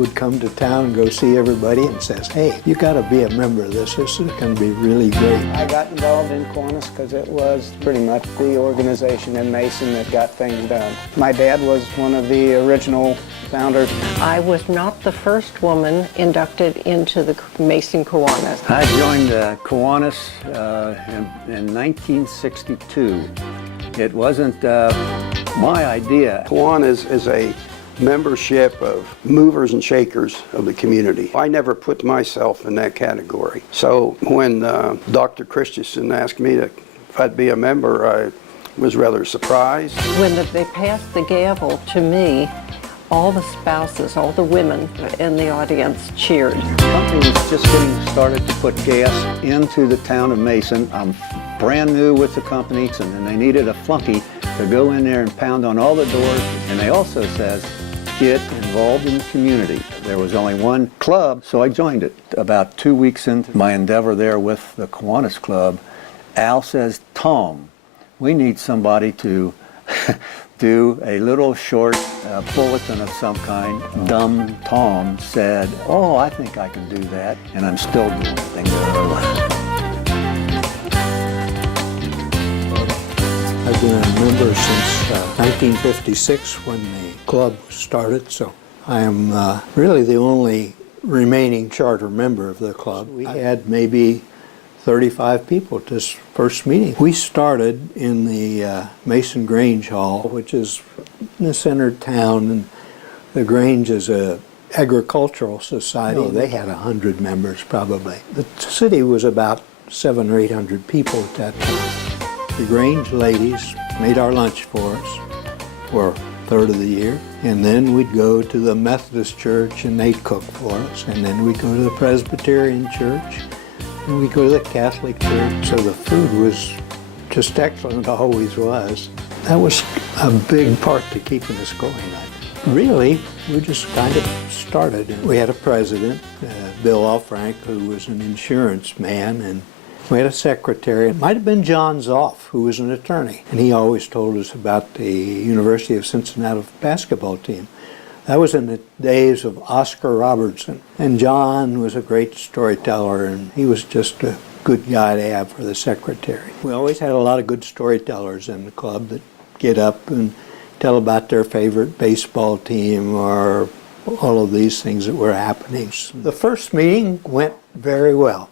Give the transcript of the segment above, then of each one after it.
would come to town and go see everybody and says, hey, you got to be a member of this. This is going to be really great. I got involved in Kiwanis because it was pretty much the organization in Mason that got things done. My dad was one of the original founders. I was not the first woman inducted into the Mason Kiwanis. I joined Kiwanis in 1962. It wasn't my idea. Kiwanis is a membership of movers and shakers of the community. I never put myself in that category. So when Dr. Christensen asked me if I'd be a member, I was rather surprised. When they passed the gavel to me, all the spouses, all the women in the audience cheered. The company was just getting started to put gas into the town of Mason. I'm brand new with the company, and they needed a flunky to go in there and pound on all the doors. And they also says, get involved in the community. There was only one club, so I joined it. About 2 weeks into my endeavor there with the Kiwanis Club, Al says, Tom, we need somebody to do a little short bulletin of some kind. Dumb Tom said, oh, I think I can do that, and I'm still doing it. I've been a member since 1956 when the club started, so I am really the only remaining charter member of the club. We had maybe 35 people at this first meeting. We started in the Mason Grange Hall, which is in the center of town, and the Grange is a agricultural society. They had 100 members probably. The city was about 700 or 800 people at that time. The Grange ladies made our lunch for us for a third of the year, and then we'd go to the Methodist church and they'd cook for us, and then we'd go to the Presbyterian church, and we'd go to the Catholic church. So the food was just excellent, always was. That was a big part to keeping us going. Really, we just kind of started. We had a president, Bill Alfrank, who was an insurance man, and we had a secretary. It might have been John Zoff, who was an attorney, and he always told us about the University of Cincinnati basketball team. That was in the days of Oscar Robertson, and John was a great storyteller, and he was just a good guy to have for the secretary. We always had a lot of good storytellers in the club that get up and tell about their favorite baseball team or all of these things that were happening. The first meeting went very well.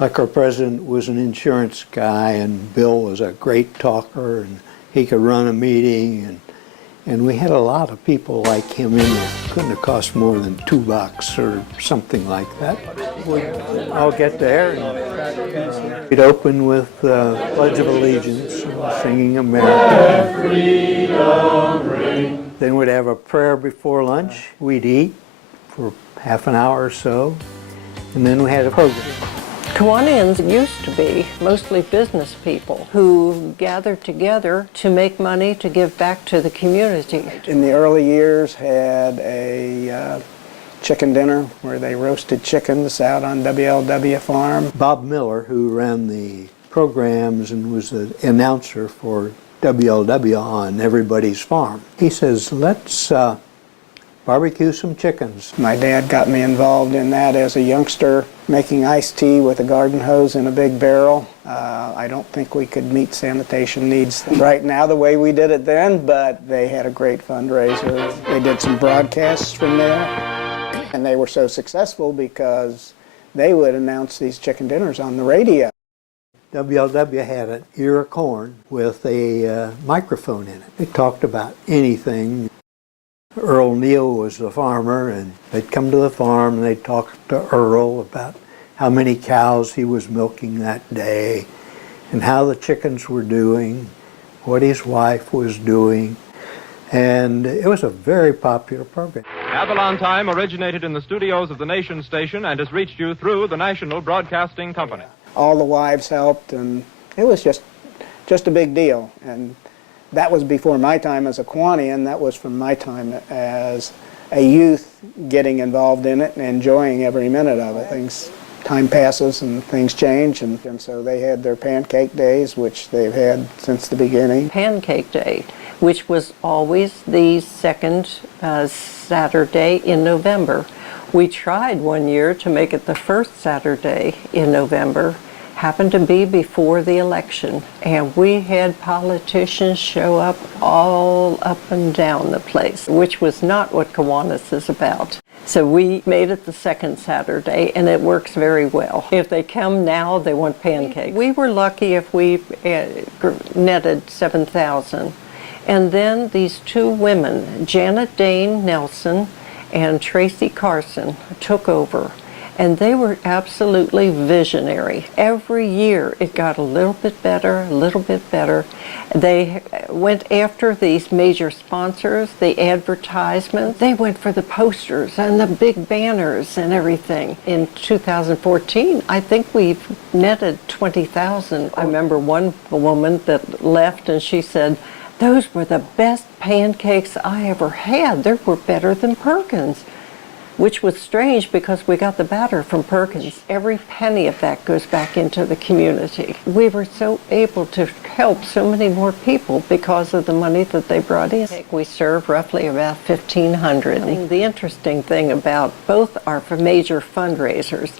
Like our president was an insurance guy, and Bill was a great talker, and he could run a meeting, and we had a lot of people like him in there. Couldn't have cost more than $2 or something like that. We'd all get there, and we'd open with Pledge of Allegiance, singing America. Then we'd have a prayer before lunch. We'd eat for half an hour or so, and then we had a program. Kiwanians used to be mostly business people who gathered together to make money to give back to the community. In the early years, had a chicken dinner where they roasted chickens out on WLW Farm. Bob Miller, who ran the programs and was the announcer for WLW on Everybody's Farm, he says, let's barbecue some chickens. My dad got me involved in that as a youngster, making iced tea with a garden hose in a big barrel. I don't think we could meet sanitation needs right now the way we did it then, but they had a great fundraiser. They did some broadcasts from there, and they were so successful because they would announce these chicken dinners on the radio. WLW had an ear of corn with a microphone in it. They talked about anything. Earl Neal was the farmer, and they'd come to the farm and they'd talk to Earl about how many cows he was milking that day and how the chickens were doing, what his wife was doing, and it was a very popular program. Avalon Time originated in the studios of the Nation station and has reached you through the National Broadcasting Company. All the wives helped, and it was just a big deal. And that was before my time as a Kiwanian. That was from my time as a youth, getting involved in it and enjoying every minute of it. Time passes and things change, and so they had their pancake days, which they've had since the beginning. Pancake Day, which was always the second Saturday in November, We tried one year to make it the first Saturday in November, happened to be before the election, and we had politicians show up all up and down the place, which was not what Kiwanis is about. So we made it the second Saturday, and it works very well. If they come now, they want pancakes. We were lucky if we netted 7,000. And then these two women, Janet Dane Nelson and Tracy Carson, took over. And they were absolutely visionary. Every year it got a little bit better, a little bit better. They went after these major sponsors, the advertisements. They went for the posters and the big banners and everything. In 2014, I think we've netted 20,000. I remember one woman that left and she said, "Those were the best pancakes I ever had. They were better than Perkins." Which was strange because we got the batter from Perkins. Every penny of that goes back into the community. We were so able to help so many more people because of the money that they brought in. We serve roughly about 1,500. The interesting thing about both our major fundraisers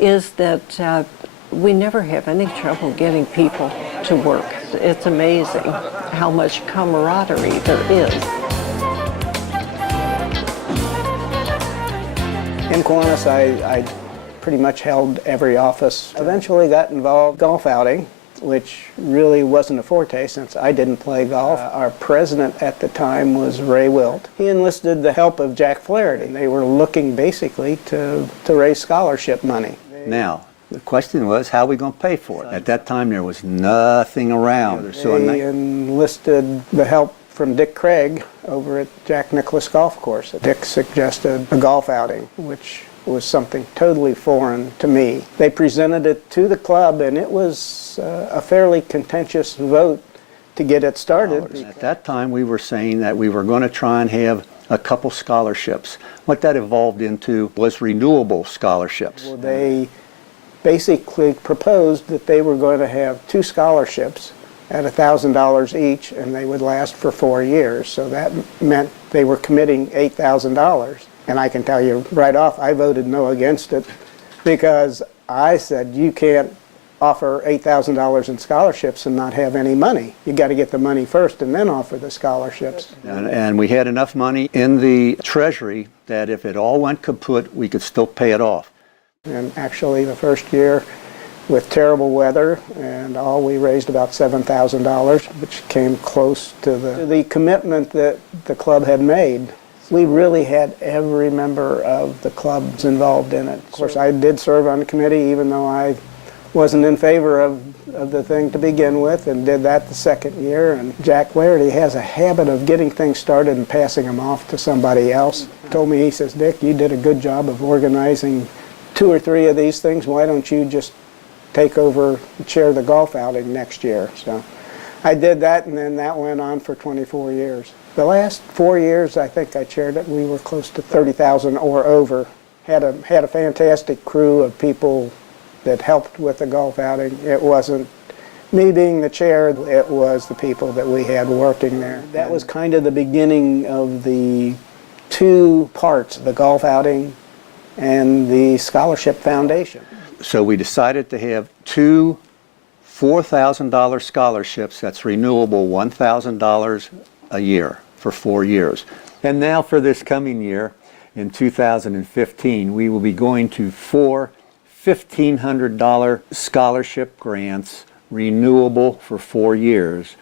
is that we never have any trouble getting people to work. It's amazing how much camaraderie there is. In Kiwanis, I pretty much held every office. Eventually got involved golf outing, which really wasn't a forte since I didn't play golf. Our president at the time was Ray Wilt. He enlisted the help of Jack Flaherty. They were looking basically to raise scholarship money. Now, the question was, how are we going to pay for it? At that time, there was nothing around. They enlisted the help from Dick Craig over at Jack Nicklaus Golf Course. Dick suggested a golf outing, which was something totally foreign to me. They presented it to the club, and it was a fairly contentious vote to get it started. At that time, we were saying that we were going to try and have a couple scholarships. What that evolved into was renewable scholarships. Well, they basically proposed that they were going to have two scholarships at $1,000 each, and they would last for 4 years. So that meant they were committing $8,000. And I can tell you right off, I voted no against it because I said you can't offer $8,000 in scholarships and not have any money. You got to get the money first and then offer the scholarships. And we had enough money in the treasury that if it all went kaput, we could still pay it off. And actually the first year, with terrible weather and all, we raised about $7,000, which came close to the commitment that the club had made. We really had every member of the clubs involved in it. Of course, I did serve on the committee, even though I wasn't in favor of the thing to begin with, and did that the second year. And Jack Flaherty has a habit of getting things started and passing them off to somebody else. He told me, he says, "Dick, you did a good job of organizing 2 or 3 of these things. Why don't you just take over and chair the golf outing next year?" So I did that, and then that went on for 24 years. The last 4 years, I think I chaired it, we were close to 30,000 or over. Had a fantastic crew of people that helped with the golf outing. It wasn't me being the chair, it was the people that we had working there. That was kind of the beginning of the 2 parts, the golf outing and the scholarship foundation. So we decided to have 2 $4,000 scholarships that's renewable $1,000 a year for 4 years. And now for this coming year, in 2015, we will be going to 4 $1,500 scholarship grants renewable for 4 years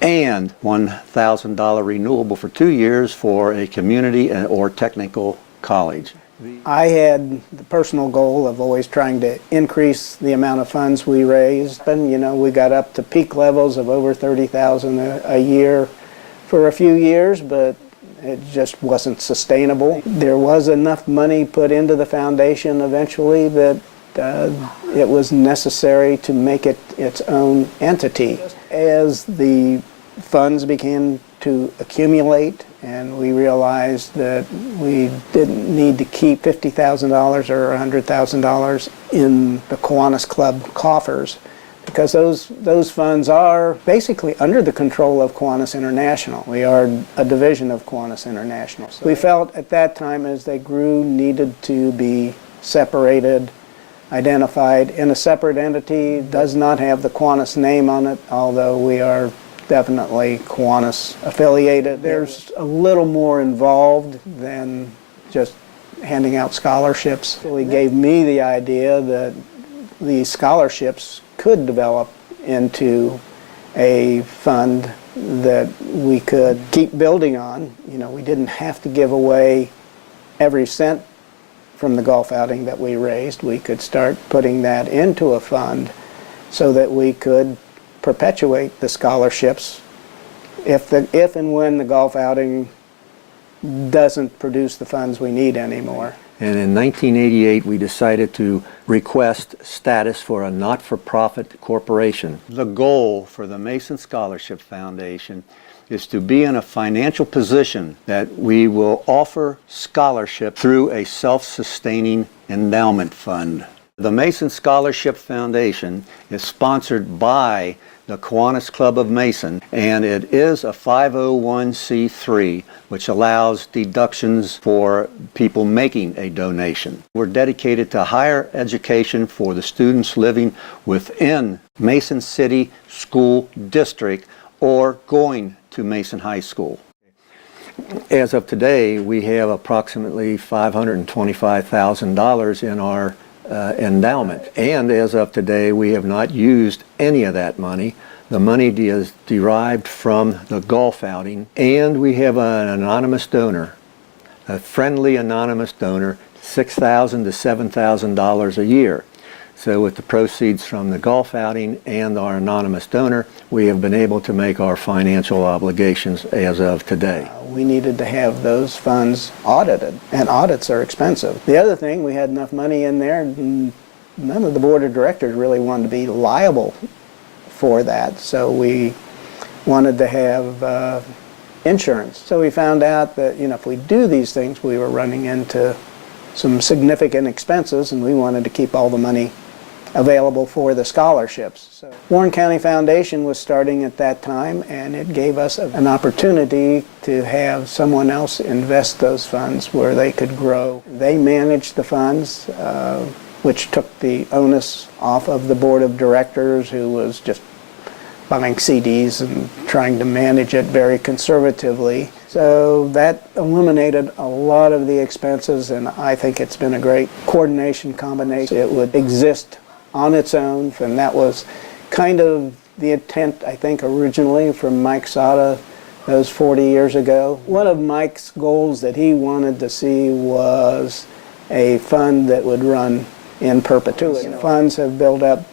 and $1,000 renewable for 2 years for a community or technical college. I had the personal goal of always trying to increase the amount of funds we raised. And, you know, we got up to peak levels of over 30,000 a year for a few years, but it just wasn't sustainable. There was enough money put into the foundation eventually that it was necessary to make it its own entity. As the funds began to accumulate, and we realized that we didn't need to keep $50,000 or $100,000 in the Kiwanis Club coffers, because those funds are basically under the control of Kiwanis International. We are a division of Kiwanis International. So we felt at that time as they grew needed to be separated, identified in a separate entity. Does not have the Kiwanis name on it, although we are definitely Kiwanis affiliated. There's a little more involved than just handing out scholarships. It gave me the idea that these scholarships could develop into a fund that we could keep building on. You know, we didn't have to give away every cent from the golf outing that we raised. We could start putting that into a fund so that we could perpetuate the scholarships if and when the golf outing doesn't produce the funds we need anymore. And in 1988, we decided to request status for a not-for-profit corporation. The goal for the Mason Scholarship Foundation is to be in a financial position that we will offer scholarship through a self-sustaining endowment fund. The Mason Scholarship Foundation is sponsored by the Kiwanis Club of Mason, and it is a 501c3, which allows deductions for people making a donation. We're dedicated to higher education for the students living within Mason City School District or going to Mason High School. As of today, we have approximately $525,000 in our endowment. And as of today, we have not used any of that money. The money is derived from the golf outing, and we have an anonymous donor, a friendly anonymous donor, $6,000 to $7,000 a year. So with the proceeds from the golf outing and our anonymous donor, we have been able to make our financial obligations as of today. We needed to have those funds audited, and audits are expensive. The other thing, we had enough money in there, none of the board of directors really wanted to be liable for that, so we wanted to have insurance. So we found out that, you know, if we do these things, we were running into some significant expenses, and we wanted to keep all the money available for the scholarships. So Warren County Foundation was starting at that time, and it gave us an opportunity to have someone else invest those funds where they could grow. They managed the funds, which took the onus off of the board of directors, who was just buying CDs and trying to manage it very conservatively. So that eliminated a lot of the expenses, and I think it's been a great coordination combination. It would exist on its own, and that was kind of the intent, I think, originally from Mike Sada those 40 years ago. One of Mike's goals that he wanted to see was a fund that would run in perpetuity. Funds have built up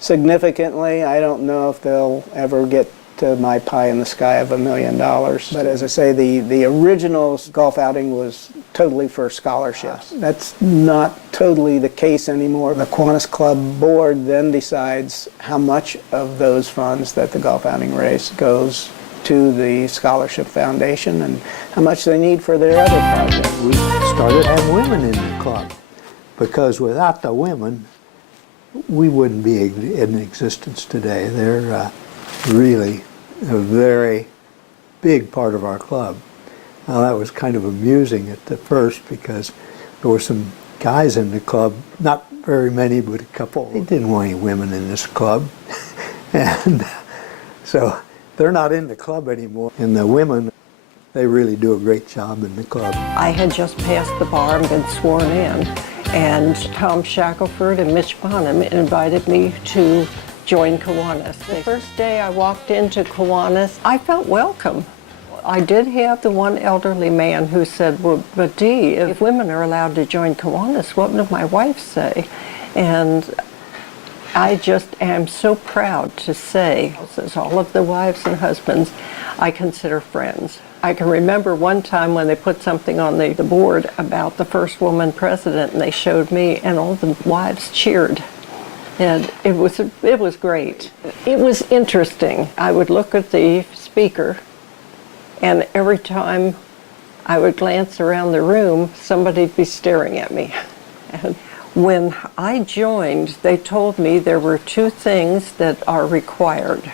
significantly. I don't know if they'll ever get to my pie in the sky of $1 million. But as I say, the original golf outing was totally for scholarships. That's not totally the case anymore. The Kiwanis Club board then decides how much of those funds that the golf outing raise goes to the Scholarship Foundation and how much they need for their other projects. We started having women in the club, because without the women, we wouldn't be in existence today. They're really a very big part of our club. Now that was kind of amusing at the first, because there were some guys in the club, not very many, but a couple. They didn't want any women in this club. And so they're not in the club anymore. And the women, they really do a great job in the club. I had just passed the bar and been sworn in, and Tom Shackelford and Mitch Bonham invited me to join Kiwanis. The first day I walked into Kiwanis, I felt welcome. I did have the one elderly man who said, well, but Dee, if women are allowed to join Kiwanis, what would my wife say? And I just am so proud to say, as all of the wives and husbands I consider friends. I can remember one time when they put something on the board about the first woman president, and they showed me, and all the wives cheered. And it was great. It was interesting. I would look at the speaker, and every time I would glance around the room, somebody'd be staring at me. And When I joined, they told me there were two things that are required.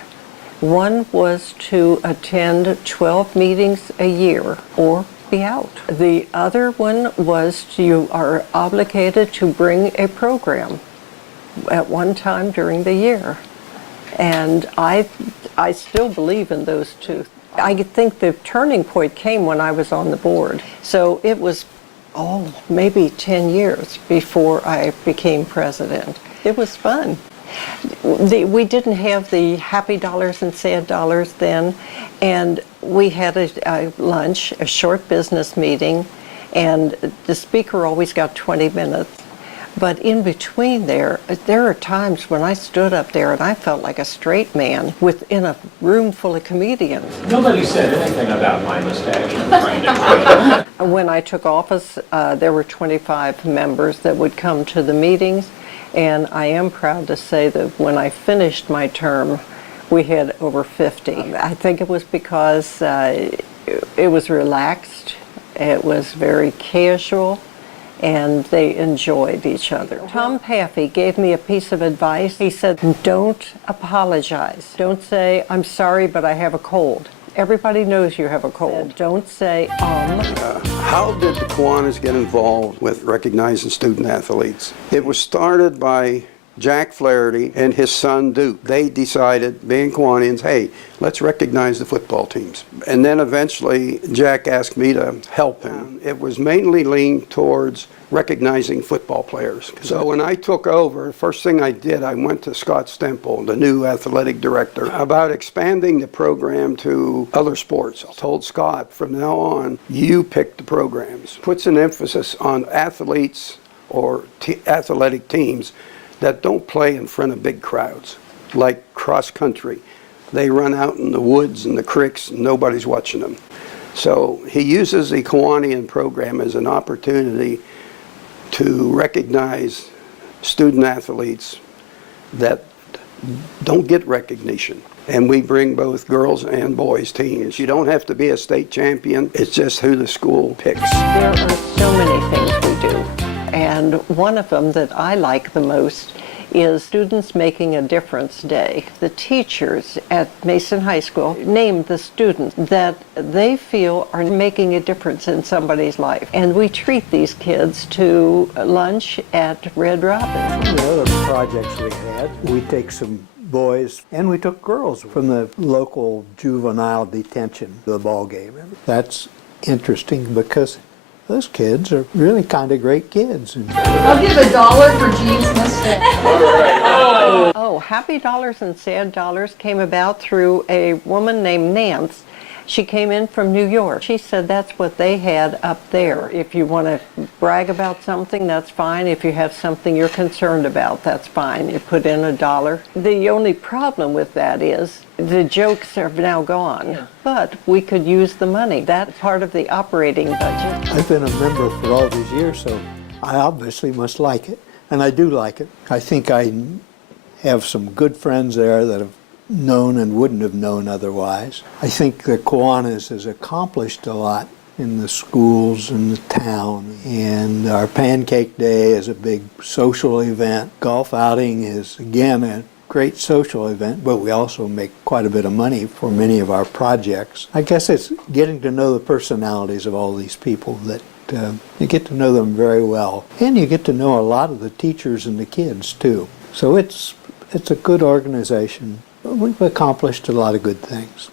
One was to attend 12 meetings a year or be out. The other one was you are obligated to bring a program at one time during the year. And I still believe in those two. I think the turning point came when I was on the board. So it was, maybe 10 years before I became president. It was fun. We didn't have the happy dollars and sad dollars then, and we had a lunch, a short business meeting, and the speaker always got 20 minutes. But in between there are times when I stood up there and I felt like a straight man within a room full of comedians. Nobody said anything about my mustache. I'm trying to grow. When I took office, there were 25 members that would come to the meetings, and I am proud to say that when I finished my term, we had over 50. I think it was because it was relaxed, it was very casual, and they enjoyed each other. Tom Paffey gave me a piece of advice. He said, don't apologize. Don't say, I'm sorry, but I have a cold. Everybody knows you have a cold. Don't say, How did the Kiwanis get involved with recognizing student athletes? It was started by Jack Flaherty and his son Duke. They decided, being Kiwanians, hey, let's recognize the football teams. And then eventually Jack asked me to help him. It was mainly leaned towards recognizing football players. So when I took over, the first thing I did, I went to Scott Stemple, the new athletic director, about expanding the program to other sports. I told Scott, from now on, you pick the programs. Puts an emphasis on athletes or athletic teams that don't play in front of big crowds, like cross country. They run out in the woods and the creeks and nobody's watching them. So he uses the Kiwanian program as an opportunity to recognize student athletes that don't get recognition. And we bring both girls and boys teams. You don't have to be a state champion, it's just who the school picks. there are so many things we do. And one of them that I like the most is Students Making a Difference Day. The teachers at Mason High School name the students that they feel are making a difference in somebody's life. And we treat these kids to lunch at Red Robin. Some of the other projects we had, we take some boys and we took girls from the local juvenile detention to the ball game. That's interesting because those kids are really kind of great kids. I'll give $1 for Gene's mustache. Oh, Happy Dollars and Sad Dollars came about through a woman named Nance. She came in from New York. She said that's what they had up there. If you want to brag about something, that's fine. If you have something you're concerned about, that's fine. You put in $1. The only problem with that is the jokes are now gone, but we could use the money. That's part of the operating budget. I've been a member for all these years, so I obviously must like it, and I do like it. I think I have some good friends there that have known and wouldn't have known otherwise. I think the Kiwanis has accomplished a lot in the schools and the town, and our Pancake Day is a big social event. Golf outing is, again, a great social event, but we also make quite a bit of money for many of our projects. I guess it's getting to know the personalities of all these people that you get to know them very well, and you get to know a lot of the teachers and the kids too. So it's a good organization. We've accomplished a lot of good things.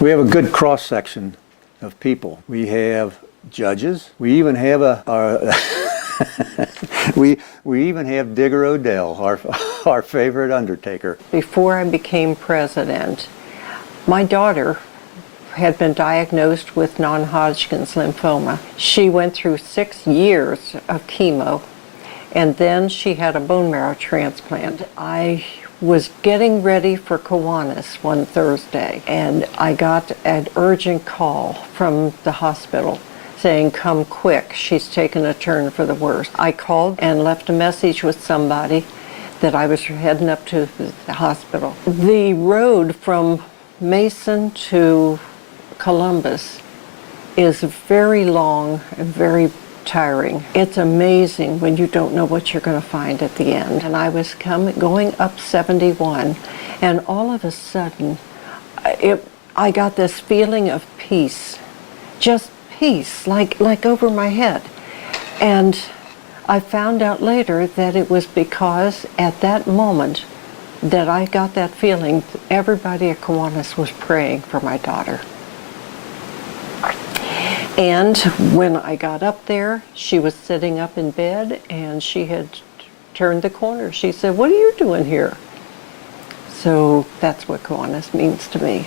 We have a good cross-section of people. We have judges. We even have we even have Digger Odell, our favorite undertaker. Before I became president, my daughter had been diagnosed with non-Hodgkin's lymphoma. She went through 6 years of chemo, and then she had a bone marrow transplant. I was getting ready for Kiwanis one Thursday, and I got an urgent call from the hospital saying, come quick, she's taken a turn for the worse. I called and left a message with somebody that I was heading up to the hospital. The road from Mason to Columbus is very long and very tiring. It's amazing when you don't know what you're going to find at the end. And I was going up 71, and all of a sudden, I got this feeling of peace, just peace, like over my head. And I found out later that it was because at that moment that I got that feeling, everybody at Kiwanis was praying for my daughter. And when I got up there, she was sitting up in bed and she had turned the corner. She said, "What are you doing here?" So that's what Kiwanis means to me.